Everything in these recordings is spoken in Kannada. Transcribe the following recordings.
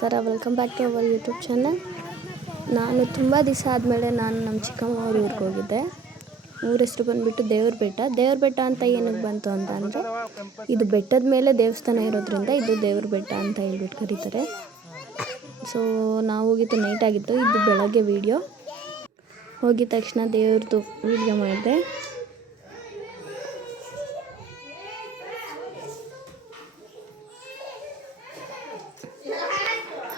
ನಮಸ್ಕಾರ, welcome back to our YouTube channel. ನಾನು ತುಂಬ ದಿವಸ ಆದಮೇಲೆ ನಮ್ಮ ಚಿಕ್ಕಮ್ಮ ಅವ್ರ ಊರಿಗೆ ಹೋಗಿದ್ದೆ. ಊರ ಹೆಸರು ಬಂದುಬಿಟ್ಟು ದೇವ್ರ ಬೆಟ್ಟ ಅಂತ ಏನಕ್ಕೆ ಬಂತು ಅಂತ ಅಂದರೆ, ಇದು ಬೆಟ್ಟದ ಮೇಲೆ ದೇವಸ್ಥಾನ ಇರೋದ್ರಿಂದ ಇದು ದೇವ್ರ ಬೆಟ್ಟ ಅಂತ ಹೇಳ್ಬಿಟ್ಟು ಕರೀತಾರೆ. ಸೊ ನಾವು ಹೋಗಿದ್ದು ನೈಟ್ ಆಗಿತ್ತು, ಇದು ಬೆಳಗ್ಗೆ ವೀಡಿಯೋ. ಹೋಗಿದ ತಕ್ಷಣ ದೇವ್ರದ್ದು ವೀಡಿಯೋ ಮಾಡಿದೆ.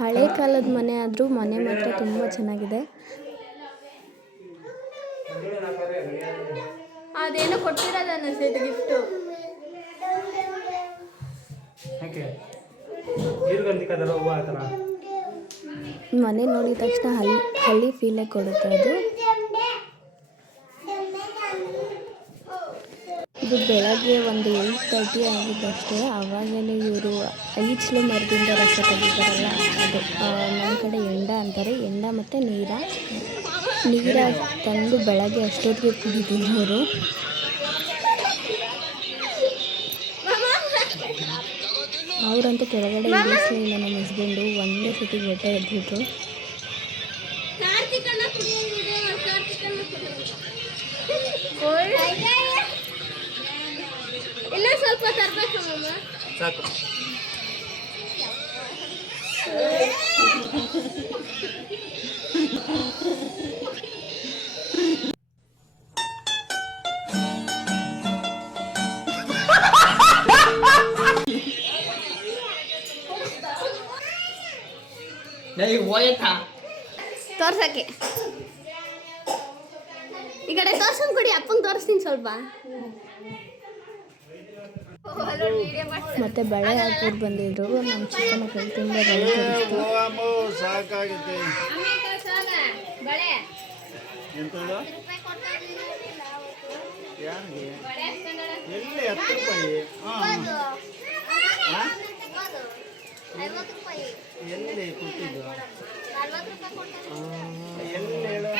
ಹಳೆ ಕಾಲದ ಮನೆ ಆದರೂ ಮನೆ ಮಾತ್ರ ತುಂಬ ಚೆನ್ನಾಗಿದೆ. ಅದೇನೋ ಕೊಟ್ಟಿರೋದು ಅನ್ನಿಸ್ತೈತೆ ಗಿಫ್ಟು. ಮನೆ ನೋಡಿದ ತಕ್ಷಣ ಹಳ್ಳಿ ಫೀಲೇ ಕೊಡುತ್ತೆ ಅದು. ಇದು ಬೆಳಗ್ಗೆ ಒಂದು 8:30 ಆಗಿದ್ದಷ್ಟೇ. ಆವಾಗಲೇ ಇವರು ಈಚಲು ಮರದಿಂದ ರಸ ತೆಗಿತಾರಲ್ಲ, ಅದು ನಮ್ಮ ಕಡೆ ಎಂಡ ಅಂತಾರೆ. ಎಂಡ ಮತ್ತು ನೀರ ತಂದು ಬೆಳಗ್ಗೆ ಅಷ್ಟೊತ್ತಿಗೆ ಕುಡಿತೀನಿ ಅವರು. ಅವರಂತೂ ಕೆಳಗಡೆ ಇಳಿಸಲೇ ಇಲ್ಲ. ನಮ್ಮ ಹಸ್ಬೆಂಡು ಒಂದೇ ಸತಿ ಹೊಟ್ಟೆ ಎದ್ಬಿಟ್ರು. ಇಲ್ಲ ಸ್ವಲ್ಪ ತರಬೇಕು ಮಮ್ಮ. ಸಾಕು. ತೋರ್ಸಕ್ಕೆ ಈ ಕಡೆ ತೋರ್ಸಂಗ್ ಕೊಡಿ, ಅಪ್ಪಂಗೆ ತೋರಿಸ್ತೀನಿ ಸ್ವಲ್ಪ. ಮತ್ತೆ ಬಳೆ ಹಾಕ್ಬಿಟ್ಟು ಬಂದಿದ್ರು. ನಮ್ಮ ಚಿಕ್ಕ ಮಕ್ಕಳು ತುಂಬ ಬಳೆ ಸಾಕಾಗುತ್ತೆ. ಎಲ್ಲಿ 10 ರೂಪಾಯಿ? ಎಲ್ಲಿ ಕೊಟ್ಟಿದ್ದು? ಎಲ್ಲಿ ಹೇಳು?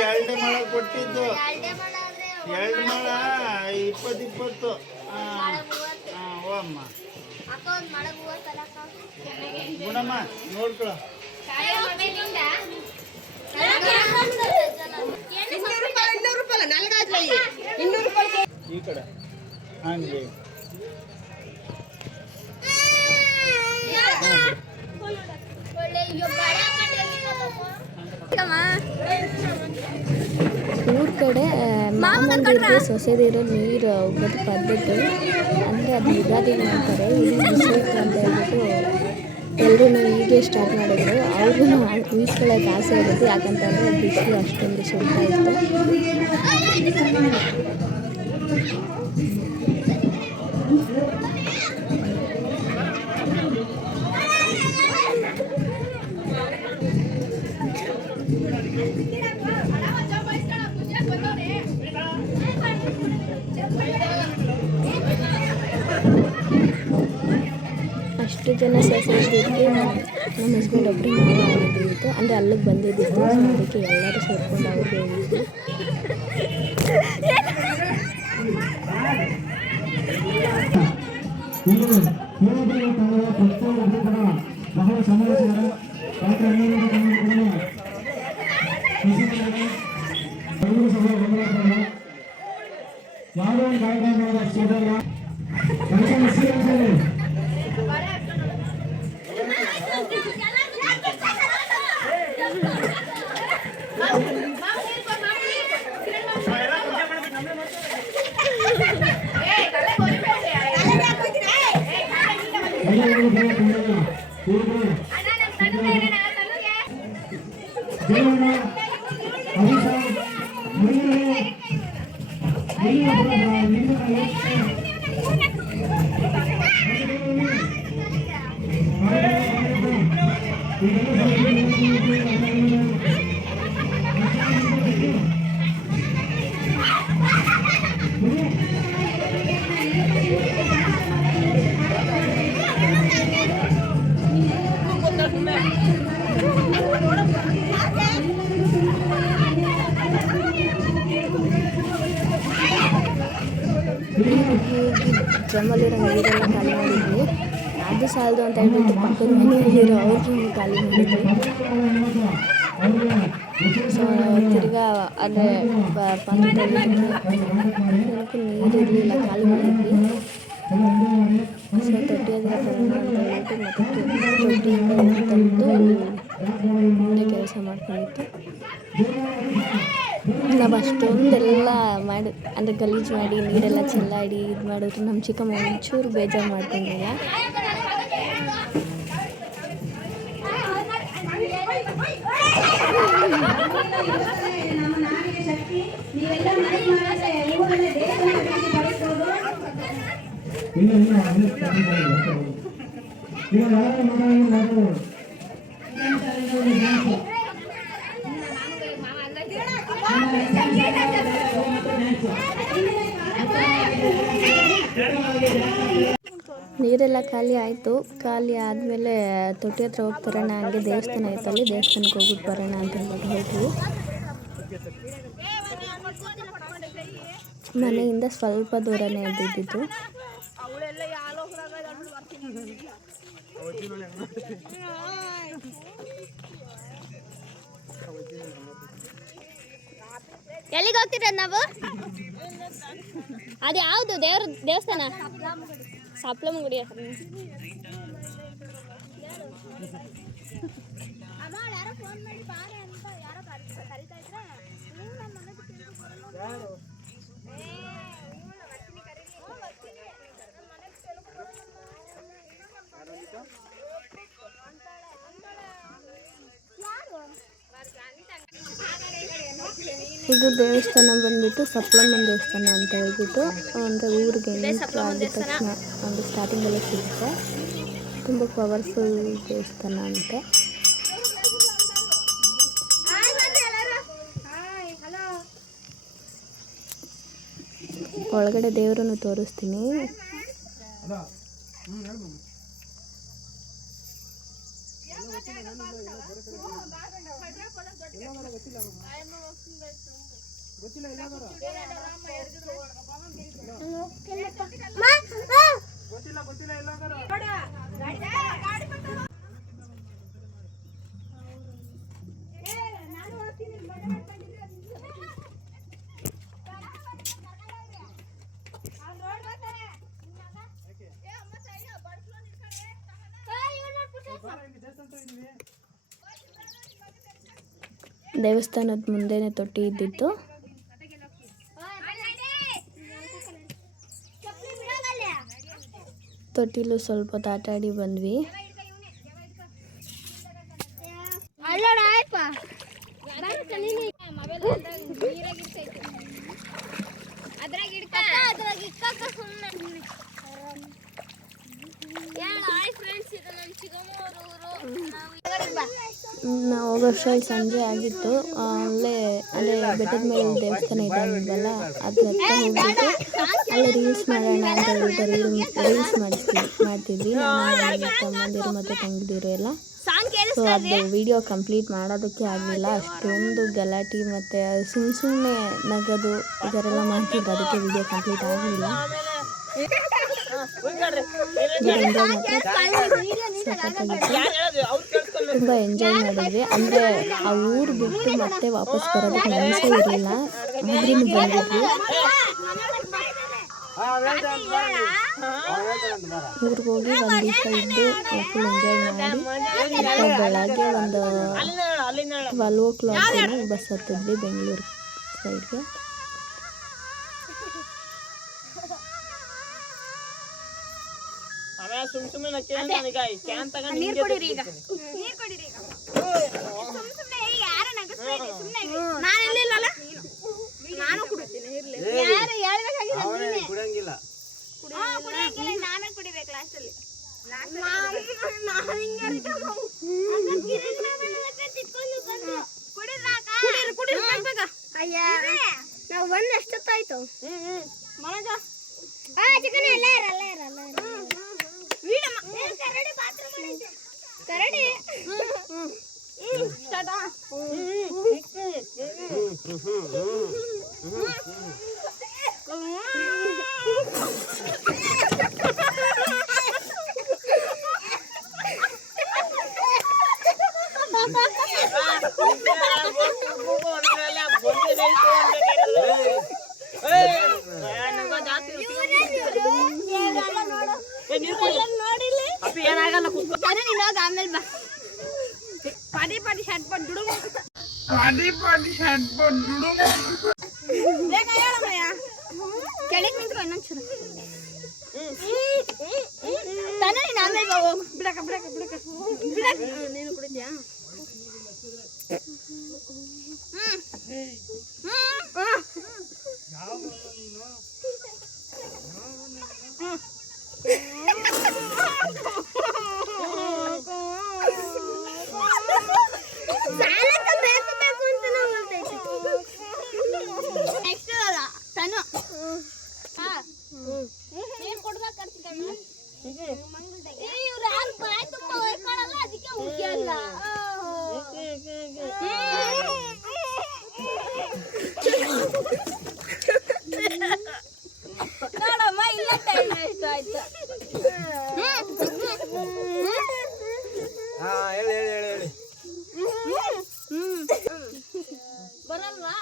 2 ಮೊಳ ಕೊಟ್ಟಿದ್ದು. 2 ಮೊಳ 20 ಓಮ್ಮ ಗುಣಮ್ಮ ನೋಡ್ಕೊಳ. ಈ ಕಡೆ ಹಂಗೆ ಊರ ಕಡೆ ಮಾಮಂದಿರಿಗೆ ಸೊಸೆದಿರೋ ನೀರು ಹೋಗೋದು ಪದ್ಧತಿ. ಅಂದರೆ ಅದು ಯುಗಾದಿ ಮಾಡ್ತಾರೆ. ಇಲ್ಲಿ ಬಿಸಿಲು ಅಂತ ಹೇಳ್ಬಿಟ್ಟು ಎಲ್ಲರೂ ಹೀಗೆ ಸ್ಟಾರ್ಟ್ ಮಾಡಿದ್ರು. ಅವ್ರಿಗೂ ಈಸ್ಕೊಳ್ಳೋಕೆ ಆಸೆ ಆಗುತ್ತೆ. ಯಾಕಂತಂದರೆ ಬಿಸಿಲು ಅಷ್ಟೊಂದು ಸುಡ್ತಾ ಇತ್ತು. ಅಷ್ಟು ಜನ ಸೇರಿಸಿದ್ದಕ್ಕೆ ನಮ್ಮ ಹಸ್ಬೆಂಡ್ ಒಬ್ಬರು ಆಗಿದ್ದಿತ್ತು. ಅಂದರೆ ಅಲ್ಲಿಗೆ ಬಂದಿದ್ದಿತ್ತು. ಅದಕ್ಕೆ ಎಲ್ಲರೂ ಸೇರ್ಕೊಂಡು ಅವ್ರಿಗೆ ಹೋಗಿದ್ದು. ಡ್ರಮ್ಮಲ್ಲಿರೋ ನೀರೆಲ್ಲ ಖಾಲಿ ಮಾಡಿದ್ವಿ. ಅದು ಸಾಲದು ಅಂತ ಹೇಳ್ಬಿಟ್ಟು ಪಕ್ಕದ ಮನೆಯಲ್ಲಿರೋ ಅವ್ರಿಗೂ ಖಾಲಿ ಮಾಡಿದ್ವಿ. ಸೊ ತಿರ್ಗಾ ಅದೇ ಪಾತ್ರೆ ತೊಳೆಯೋದಕ್ಕೆ ನೀರಿರಲಿಲ್ಲ, ಖಾಲಿ ಮಾಡಿದ್ವಿ. ಸೊ ತೊಟ್ಟಿ ಹತ್ರ ತರೋಣ ಅಂತ ಹೇಳ್ಬಿಟ್ಟು ಮತ್ತು ತೊಟ್ಟಿಯಿಂದ ತಂದು ಮುಂದೆ ಕೆಲಸ ಮಾಡ್ಕೊಂಡಿತ್ತು. ನಾವು ಅಷ್ಟೊಂದೆಲ್ಲ ಮಾಡಿ ಅಂದರೆ ಗಲೀಜು ಮಾಡಿ ನೀರೆಲ್ಲ ಚೆಲ್ಲಾಡಿ ಇದು ಮಾಡಿದ್ರು ನಮ್ಮ ಚಿಕ್ಕಮ್ಮ ಒಂಚೂರು ಬೇಜಾರು ಮಾಡ್ಕೊಂಡಿಲ್ಲ. ನೀರೆಲ್ಲ ಖಾಲಿ ಆಯಿತು. ಖಾಲಿ ಆದಮೇಲೆ ತೊಟ್ಟಿ ಹತ್ರ ಹೋಗಿ ಬರೋಣ, ಹಂಗೆ ದೇವಸ್ಥಾನ ಐತಲ್ಲಿ, ದೇವಸ್ಥಾನಕ್ಕೆ ಹೋಗ್ಬಿಟ್ಟು ಬರೋಣ ಅಂತ ಹೇಳ್ಬಿಟ್ಟು ಹೋದ್ವಿ. ಮನೆಯಿಂದ ಸ್ವಲ್ಪ ದೂರನೇ ಇದ್ದಿದ್ದು. ಎಲ್ಲಿಗೆ ಹೋಗ್ತಿರೋದು ನಾವು? ಅದು ಯಾವುದು ದೇವಸ್ಥಾನ? ಸಪ್ಲಮ್ಮ ಗುಡಿ. ಇದು ದೇವಸ್ಥಾನ ಬಂದ್ಬಿಟ್ಟು ಸಪ್ಲಮ್ಮನ ದೇವಸ್ಥಾನ ಅಂತ ಹೇಳ್ಬಿಟ್ಟು, ಅಂದರೆ ಊರಿಗೆ ಎಂಟ್ರ್ ಆಗಿದ ತಕ್ಷಣ ಒಂದು ಸ್ಟಾರ್ಟಿಂಗಲ್ಲೇ ಸಿಗುತ್ತೆ. ತುಂಬ ಪವರ್ಫುಲ್ ದೇವಸ್ಥಾನ ಅಂತೆ. ಒಳಗಡೆ ದೇವರನ್ನು ತೋರಿಸ್ತೀನಿ. ದೇವಸ್ಥಾನದ ಮುಂದೆನೇ ತೊಟ್ಟಿ ಇದ್ದಿತ್ತು. ತೊಟ್ಟಿಲು ಸ್ವಲ್ಪ ಹೊತ್ತು ಆಟ ಆಡಿ ಬಂದ್ವಿ. ನಾವು ಹೋಗೋಷ್ಟರಲ್ಲಿ ಸಂಜೆ ಆಗಿತ್ತು. ಅಲ್ಲೇ ಬೆಟ್ಟದ ಮೇಲೆ ದೇವಸ್ಥಾನ ಇದೆ ಅಂದ್ವಲ್ಲ, ಅದ್ರ ಹತ್ರ ಹೋಗ್ಬಿಟ್ಟು ಅಲ್ಲೇ ರೀಲ್ಸ್ ಮಾಡೋಣ ಅಂತ ಹೇಳ್ಬಿಟ್ಟು ರೀಲ್ಸ್ ಮಾಡ್ತಿದ್ವಿ ನಾನು, ತಮ್ಮಂದಿರು ಮತ್ತು ತಂಗಿದಿರು ಎಲ್ಲ. ಸೊ ಅದು ವಿಡಿಯೋ ಕಂಪ್ಲೀಟ್ ಮಾಡೋದಕ್ಕೆ ಆಗಲಿಲ್ಲ, ಅಷ್ಟೊಂದು ಗಲಾಟೆ ಮತ್ತು ಸುಮ್ಮನೆ ನಗೋದು ಇದರೆಲ್ಲ ಮಾಡ್ತಿದ್ದು, ಅದಕ್ಕೆ ವಿಡಿಯೋ ಕಂಪ್ಲೀಟ್ ಆಗಲಿಲ್ಲ. ತುಂಬ ಎಂಜಾಯ್ ಮಾಡಿದ್ವಿ. ಅಂದರೆ ಆ ಊರು ಬಿಟ್ಟು ಮತ್ತೆ ವಾಪಸ್ ಬರೋದಕ್ಕೆ ಮನಸ್ಸೇ ಇರಲಿಲ್ಲ, ಊರಿನ ಬಂದಿದ್ವಿ. ಊರಿಗೆ ಹೋಗಿ ಒಂದು ದಿವಸ ಇದ್ದು ಫುಲ್ ಎಂಜಾಯ್ ಮಾಡಿ ಮತ್ತು ಬೆಳಗ್ಗೆ ಒಂದು 12 o'clock ಬಸ್ ಹತ್ತಿದ್ವಿ ಬೆಂಗಳೂರು ಸೈಡ್ಗೆ. ನಾವು ಬಂದು ಎಷ್ಟೊತ್ತಾಯ್ತು? ಕರಡಿ ಕೆಳಗೆ ನಿಂತ್ಕೊ ಇನ್ನೊಂಚೂರು ತಾನೇ ನೀನು ಆಮೇಲೆ ಬಿಡಕ ಬಿಡಕ ಬಿಡಕ ಬಿಡಕ ನೀನು ಕುಡಿದ್ಯಾ ನೋಡಮ್ಮ ಇಲ್ಲ ಟೈಮ್ ಎಷ್ಟು ಆಯ್ತು ಬರಲ್ವಾ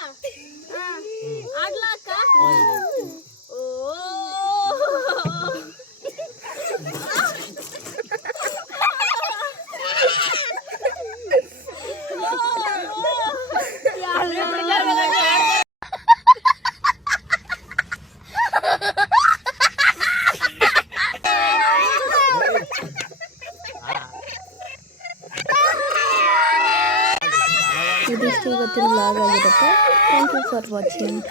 ಆಡ್ಲಾಕ ಓ ಇದಿಷ್ಟು ಇವತ್ತಿನ ವ್ಲಾಗ್ ಆಗಿರುತ್ತೆ. Thank you for watching.